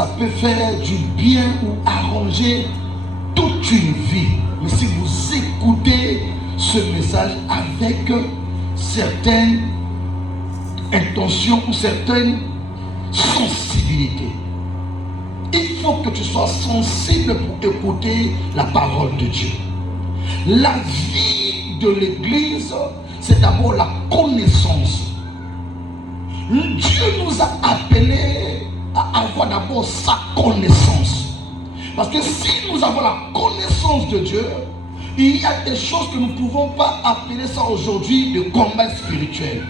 ça peut faire du bien ou arranger toute une vie. Mais si vous écoutez ce message avec certaines intentions ou certaines sensibilités, il faut que tu sois sensible pour écouter la parole de Dieu. La vie de l'Église, c'est d'abord la connaissance. Dieu nous a appelés à avoir d'abord sa connaissance. Parce que si nous avons la connaissance de Dieu, il y a des choses que nous ne pouvons pas appeler ça aujourd'hui le combat spirituel.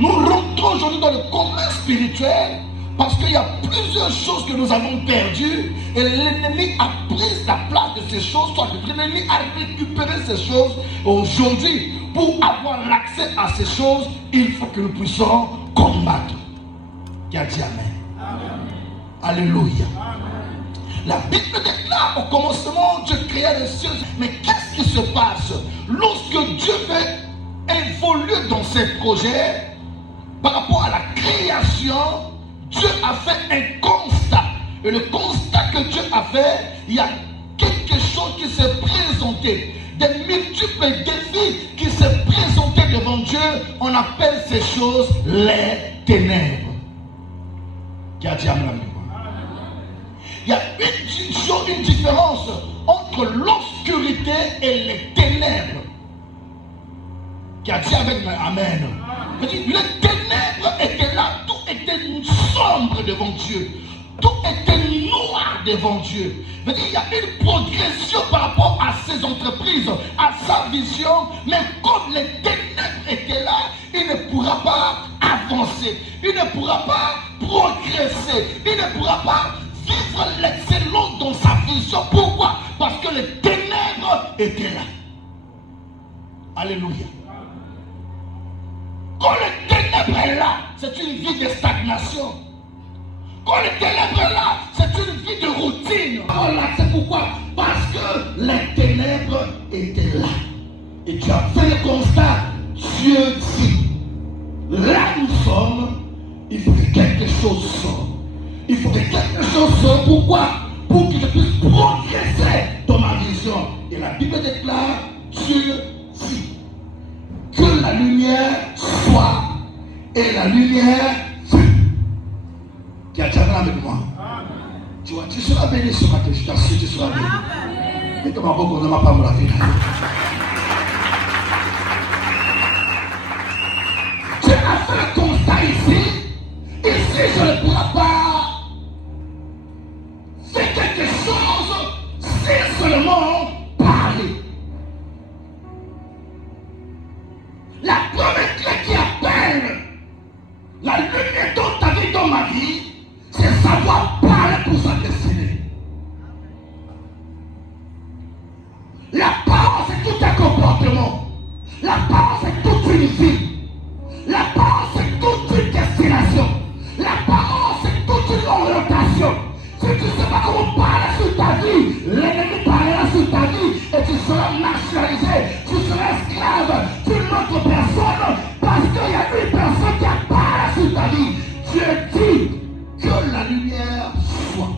Nous rentrons aujourd'hui dans le combat spirituel parce qu'il y a plusieurs choses que nous avons perdues et l'ennemi a pris la place de ces choses, soit l'ennemi a récupéré ces choses. Aujourd'hui, pour avoir l'accès à ces choses, il faut que nous puissions combattre. Qui a dit Amen? Amen. Alléluia. Amen. La Bible déclare au commencement, Dieu créa les cieux. Mais qu'est-ce qui se passe lorsque Dieu veut évoluer dans ses projets par rapport à la création? Dieu a fait un constat. Et le constat que Dieu a fait, il y a quelque chose qui s'est présenté. Des multiples défis qui s'est présenté devant Dieu. On appelle ces choses les ténèbres. Qui a dit Amen? Il y a une différence entre l'obscurité et les ténèbres. Qui a dit avec Amen? Les ténèbres étaient là, tout était sombre devant Dieu. Tout était noir devant Dieu. Il y a une progression par rapport à ses entreprises, à sa vision, mais comme les ténèbres étaient là, il ne pourra pas avancer, il ne pourra pas progresser, il ne pourra pas vivre l'excellence dans sa vision. Pourquoi? Parce que les ténèbres étaient là. Alléluia. Quand les ténèbres est là, c'est une vie de stagnation. Quand les ténèbres est là, c'est une vie de routine. Voilà, c'est pourquoi? Parce que les ténèbres étaient là. Et tu as fait le constat, Dieu dit, là nous sommes, il faut que quelque chose sorte. Il faut que quelque chose sorte. Pourquoi? Pour que je puisse progresser dans ma vision. Et la Bible déclare, Dieu dit, que la lumière soit, et la lumière fut. Tu as déjà avec moi. Tu vois, tu seras béni ce matin, je t'assure, tu seras béni. Et comme un bon ne m'a pas me la vie. Tu as fait le constat ici. Ici, je ne pourrai pas faire quelque chose si seulement parler. La première clé qui appelle la lumière dans ta vie, dans ma vie, c'est savoir parler pour sa destinée. La parole, c'est tout un comportement. La parole, c'est toute une vie. La parole, c'est toute une destination. La parole, c'est toute une orientation. Si tu ne sais pas comment parler sur ta vie, l'ennemi parlera sur ta vie et tu seras marginalisé. Tu seras esclave d'une autre personne parce qu'il y a une personne qui a parlé sur ta vie. Dieu dit que la lumière soit.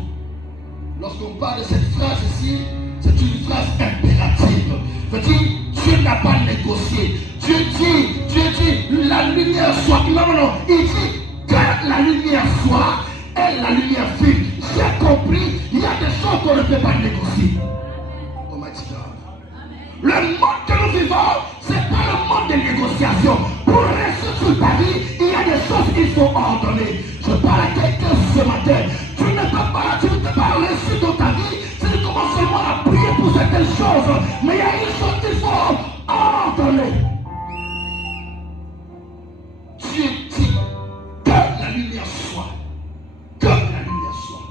Lorsqu'on parle de cette phrase ici, c'est une phrase impérative. Veut dire, Dieu n'a pas négocié. Dieu dit, la lumière soit. Non. Il dit que la lumière soit et la lumière fut. J'ai compris, il y a des choses qu'on ne peut pas négocier. Le monde que nous vivons, ce n'est pas le monde des négociations. Pour réussir sur ta vie, il y a des choses qu'il faut ordonner. Je parle à quelqu'un ce matin. Tu ne peux pas réussir dans ta vie si tu commences seulement à prier pour certaines choses. Mais il y a une chose qu'il faut ordonner. Dieu dit que la lumière soit. Que la lumière soit.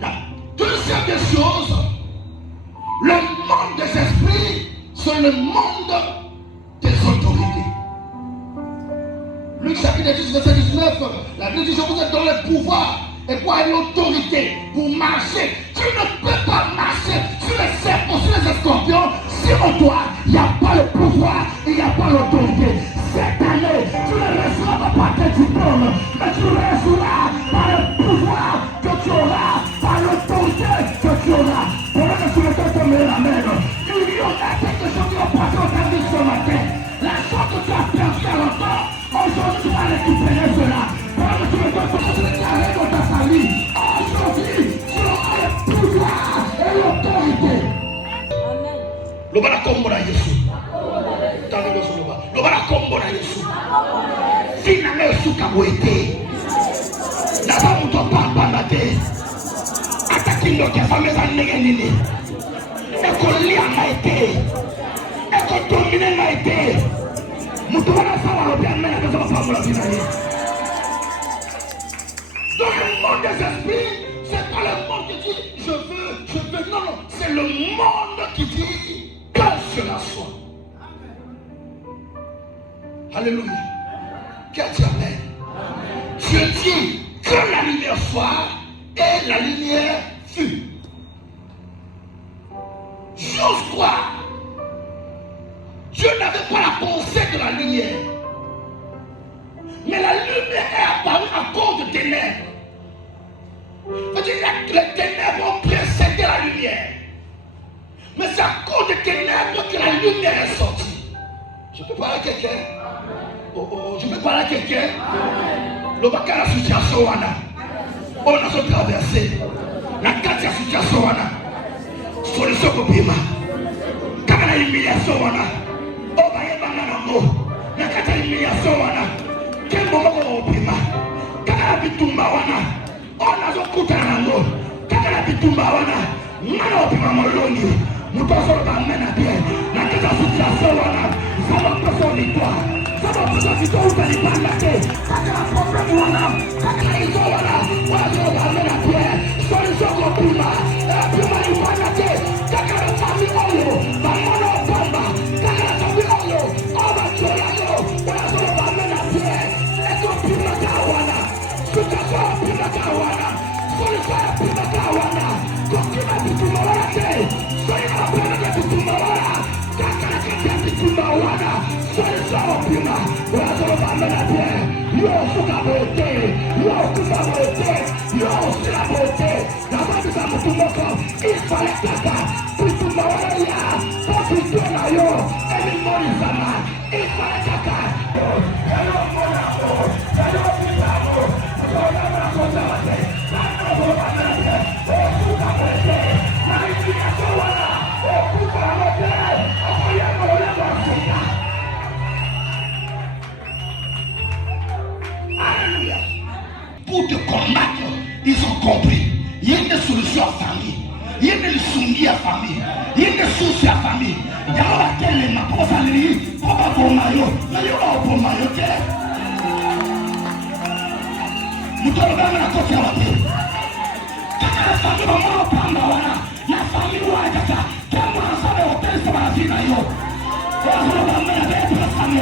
La deuxième des choses, le monde des esprits, c'est le monde des autorités. Luc chapitre 10, verset 19, la Bible dit, je vous ai donné le pouvoir et quoi l'autorité. Vous marchez. Tu ne peux pas marcher sur les serpents, sur les escorpions, si en toi, il n'y a pas le pouvoir, il n'y a pas l'autorité. Cette année, tu ne recevras pas par tes diplômes, mais tu recevras par le pouvoir que tu auras Loba la kombo na Yesu. Loba la kombo na Yesu. Fina me suka boete. Na ba muto papa na te. Atakindo ke fameza ndenge nini. Eko lia na ete. Eko domine na ete. Muto wana sawa lobi amena kaza papa la vida ye. Dans le monde des esprits, c'est pas le monde qui dit je veux, non, non, c'est le monde qui dit que cela soit. Alléluia. Qui a dit amen? Dieu dit que la lumière soit et la lumière fut. Chose quoi? Dieu n'avait pas la pensée de la lumière. Mais la lumière est apparue à cause de ténèbres. C'est-à-dire que les ténèbres ont précédé la lumière. Mais c'est à cause des ténèbres que la lumière est sortie. Je peux parler à quelqu'un? Je peux parler à quelqu'un? Le bac à la situation, on a traversé. La carte de la situation, solution pour Bima. Quand on a humiliation, on va y avoir la carte de l'humiliation, quel moment on va Bima? Quand on a bitumba, on a zokuta nango. Quand on a bitumba, on a Bima moloni. Nous pensons à mener bien. La carte de la situation, ça va pas son histoire. Ça va pas son histoire où tu n'as pas la tête. Quand on a un problème, quand on a une histoire, on va mener bien. Solution pour Bima. Bima, il va la tête. Quand on a une famille, on va mener Bamba. Quand on a une famille, on va tuer l'eau. On va mener bien. Et qu'on Bima Kawana. Tout à fait, Bima Kawana. Solution Bima Kawana. Quand tu m'as dit tout le monde la tête. Soyez la peine de tout le monde. Quand on a dit tout le monde. Solution Bima. On va mener bien. Yo, sous la beauté. Yo, sous la beauté. Yo, sous la beauté. D'abord, nous avons tout le monde. Il fallait caca. Puis tout le monde là. Pour tout le monde là. Et le monde il va mal. Il fallait caca. Hello, mon amour. Hello, mon amour. On va la conserver. On va la conserver. Sous la beauté. La illumination voilà. Sous la beauté. On va y aller la beauté. Alléluia. Pour te combattre, ils ont compris. Il y a une solution à famille. Il y a une solution à famille. Il y a une souci à famille. Il y a un tel ma pour famille. Pour pas pour maillot. Mais il y a un pour maillot. Nous devons faire la côte à la tête. Quand la famille va m'en prendre, la famille va être là. Quand on s'en va au tel, ça va venir là. On va mettre la tête à la famille.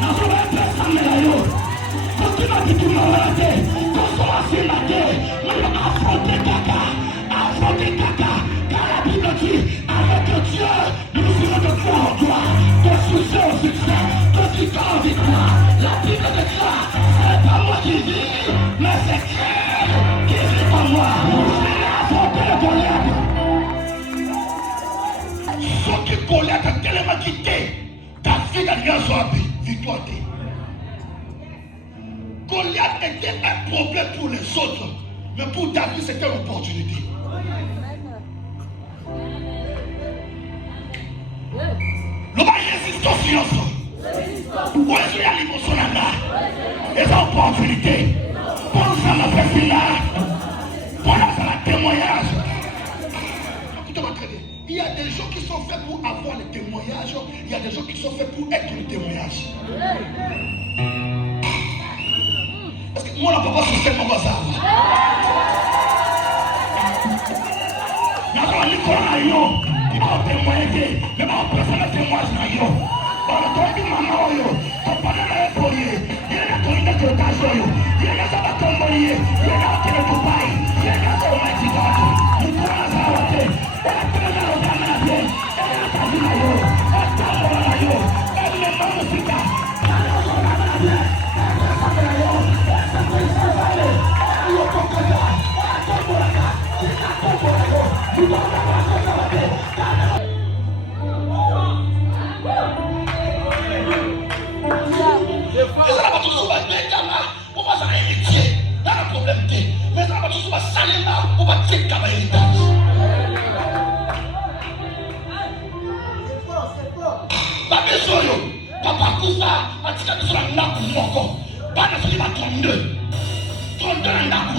On va mettre la famille là. Quand tu m'as dit tout le monde la tête, quand on va faire la tête, on va affronter caca, car la Bible dit, avec Dieu, nous serons de foi en toi, de succès au succès, de victoire en victoire. La Bible déclare, c'est pas moi qui vis, mais c'est Christ qui vit en moi. C'est affronter le Goliath. Ce qui Goliath a tellement quitté, David a bien sorti, victoire. Goliath était un problème pour les autres, mais pour David c'était une opportunité. Le bail résiste au silence. Où est-ce qu'il y a l'émotion là? Et ça opportunité. Pour ça ma personne là. Pour ça la témoignage. Écoutez-moi très bien. Il y a des gens qui sont faits pour avoir le témoignage. Il y a des gens qui sont faits pour être le témoignage. Parce que moi, on ne peut pas se faire comme ça. Il y a un Nicolas, il va témoigner, mais on peut faire le témoignage. On a trouvé du maman, on parle de l'épaulier, il y a un comité de l'occasion, il y a un sabatomolier, il y a un télécopaille, il y a un automatique, il faut la savoir, on a trouvé dans le gamin, on a trouvé dans le gamin, on a trouvé dans le gamin, on a trouvé dans le gamin,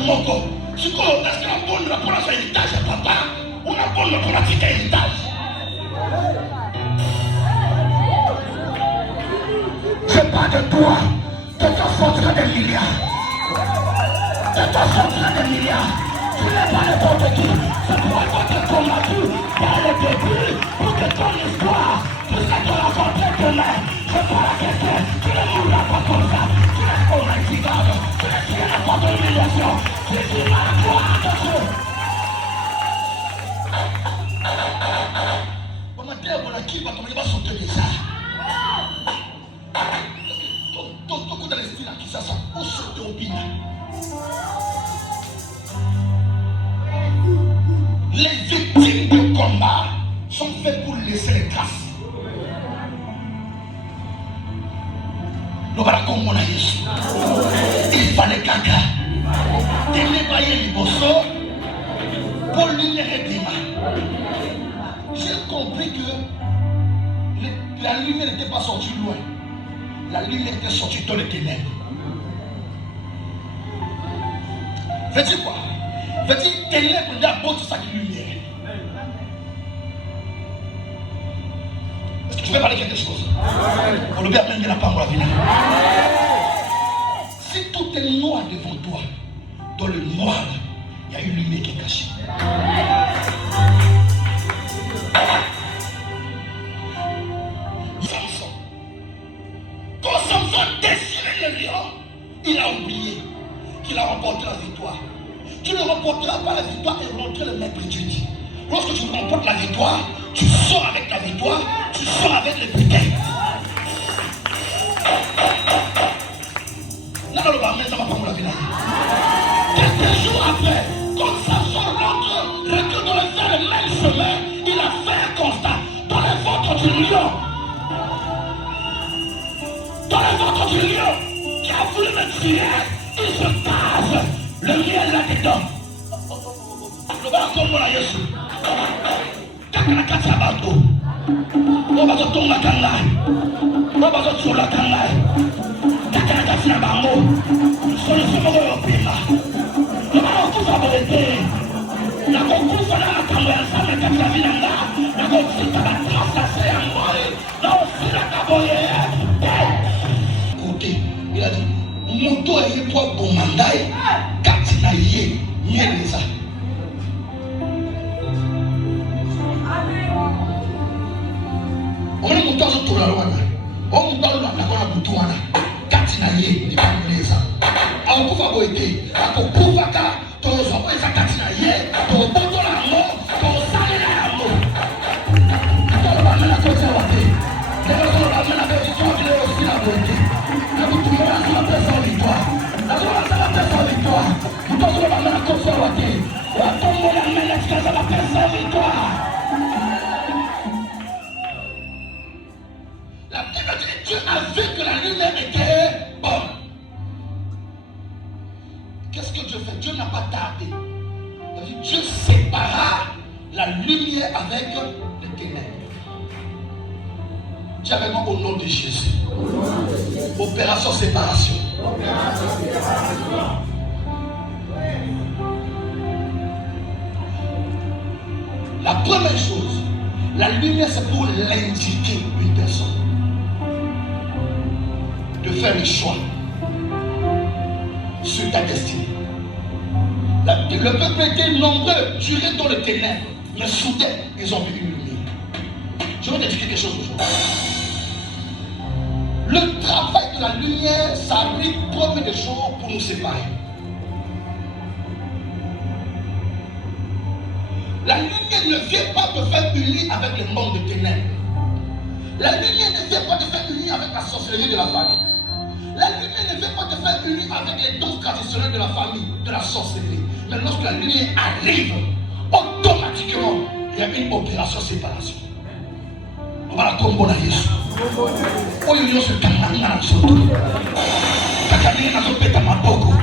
moko. Est-ce qu'on a bon rapport à son héritage à papa? On a bon rapport à son héritage. Je parle de toi. De ton centre de milliards. De ton centre de milliards. Tu n'es pas n'importe qui. C'est pour toi que ton mari par le début pour que ton histoire puisse être racontée demain. Je parle à quelqu'un. Tu ne mourras pas comme ça. Tu n'es pas un accident. Tu n'es pas de l'humiliation. Tu dis la gloire de Dieu. On m'a dit à mon acquis, on va sauter les ça. Tout dans l'esprit là, qui ça, on saute au bina. Les victimes de combat sont faites pour laisser les traces. Nous voilà comme on a Jésus. Il fallait caca. Télébailler les bossons pour libérer des mains. J'ai compris que la lumière n'était pas sortie loin. La lumière était sortie dans les ténèbres. Veux dire quoi? Veut dire ténèbres d'abord tout ça qui lumière. Est-ce que tu veux parler quelque chose? On le bien de la parole à venir. Si tout est noir devant toi, dans le noir, il y a une lumière qui est cachée. Samson. Quand Samson déchirait le lion, il a oublié qu'il a remporté la victoire. Tu ne remporteras pas la victoire et rentrer le maître du dit. Lorsque tu remportes la victoire, tu sors avec la victoire, tu sors avec le butin. Là, le barman, ça va pas pour la vie. Quelques jours après, quand Samson rentre, recule dans le faire le même chemin, il a fait un constat. Dans le ventre du lion, qui a voulu me tuer, il se cache. Le miel là-dedans. Le bas comme moi, Yesu. Kakana kata bato. On va se tourner la canne. On va se tourner la canne. Kakana kata bango. Solution au pila. On va tout fabriquer. La concours ça la canne ensemble kata vinanga. La concours ça va tracer en moi. Là aussi la caboye. Écoutez, il a dit moto est toi bon mandat. Katina yé ça. On est monté sur tout la loi. On monte dans la boutouna. Katina yé ça. A beaucoup fabriqué. A beaucoup vaka. Ton enfant est katina yé. Ton boto la mort. Ton salé la mort. Ton va me la cause à la tête. Les gens va me la cause à la beauté. La boutouna la personne victoire. La victoire. La Bible dit que Dieu a vu que la lumière était bonne. Qu'est-ce que Dieu fait? Dieu n'a pas tardé. Dieu sépara la lumière avec les ténèbres. Dis avec moi au nom de Jésus. Opération séparation. La première chose, la lumière c'est pour l'indiquer une personne. De faire le choix sur ta destinée. Le peuple était nombreux, durés dans le ténèbres, mais soudain, ils ont vu une lumière. Je vais te dire quelque chose aujourd'hui. Le travail de la lumière, ça abrite combien de choses pour nous séparer. La lumière ne vient pas te faire unir avec le monde de ténèbres. La lumière ne vient pas te faire unir avec la sorcellerie de la famille. La lumière ne vient pas te faire unir avec les dons traditionnels de la famille, de la sorcellerie. Mais lorsque la lumière arrive, automatiquement, il y a une opération séparation. On va la combo à Jésus. Oh, il y a ce cananga à Soto. Kakani à Sopeta Maboko.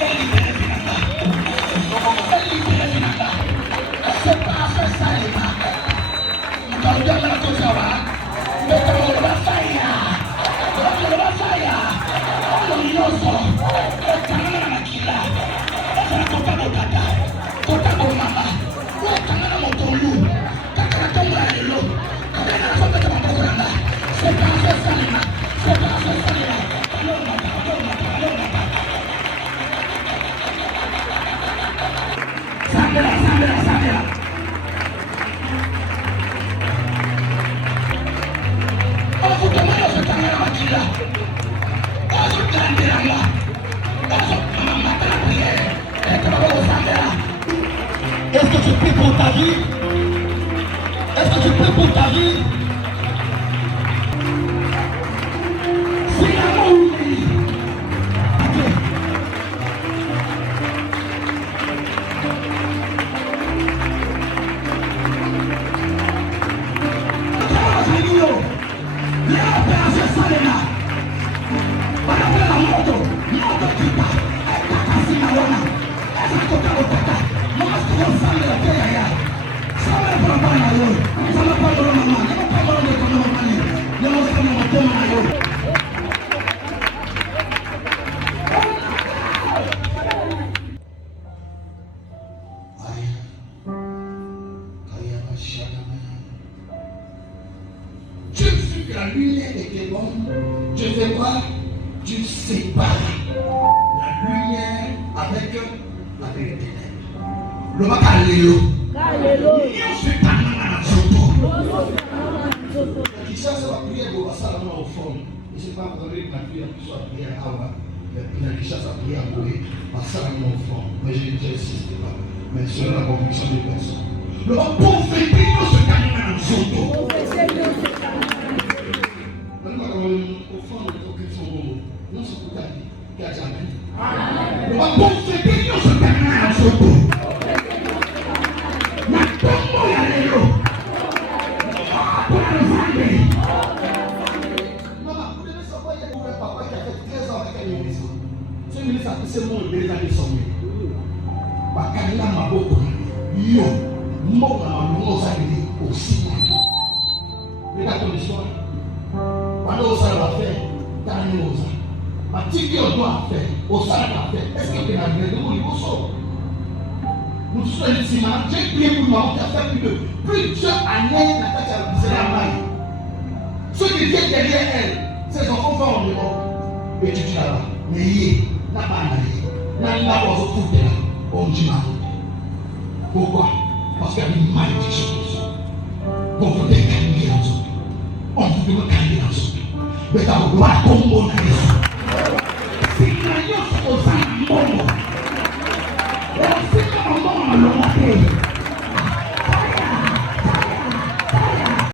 Elle libère Pinanga. Elle libère Pinanga. C'est pas fait ça, les gars. Nous allons bien la Kosawa. Mais quand on va faire, on va faire. On va faire. Est-ce que tu pries pour ta vie? Est-ce que tu pries pour ta vie? Finalement, oui. Je suis que la lumière était bonne. Je fais quoi? Tu sépares la lumière avec la vérité. Le matin, alléluia. Je suis pas qui cherche la prière au Salama au fond. Je ne sais pas quand la prière soit prière à Awa. La qui cherche la prière à Salama au fond. Mais je n'insiste pas. Mais c'est la conviction de personne. Le pauvre Pino se calme dans son dos. Au fond de ton question, non, c'est pour ta vie. Qui a jamais. Le pauvre Pino se calme dans son dos. Ma tombe est allée là. Maman, vous devez savoir qu'il y a un papa qui a fait 13 ans avec un ministre. Ce ministre a poussé mon bébé dans les sommets. Bakanda maboko. Yo. Mboka na mboka zali aussi. Regarde ton histoire. Pendant au salaire à faire, t'as rien aux autres. Ma tigre on doit faire, au salaire à faire. Est-ce que tu as bien de mon niveau sort? Nous sommes ici, j'ai prié pour moi, qui a fait plusieurs années dans la tête de la maille. Ceux qui viennent derrière elle, ces enfants vont en Europe. Et tu dis là-bas, mais il n'a pas allé. N'a pas au foot là, on dit mal. Pourquoi? Parce qu'il y a une malédiction. On veut dégager dans ce. On veut dégager dans ce. Mais t'as le droit de combo dans les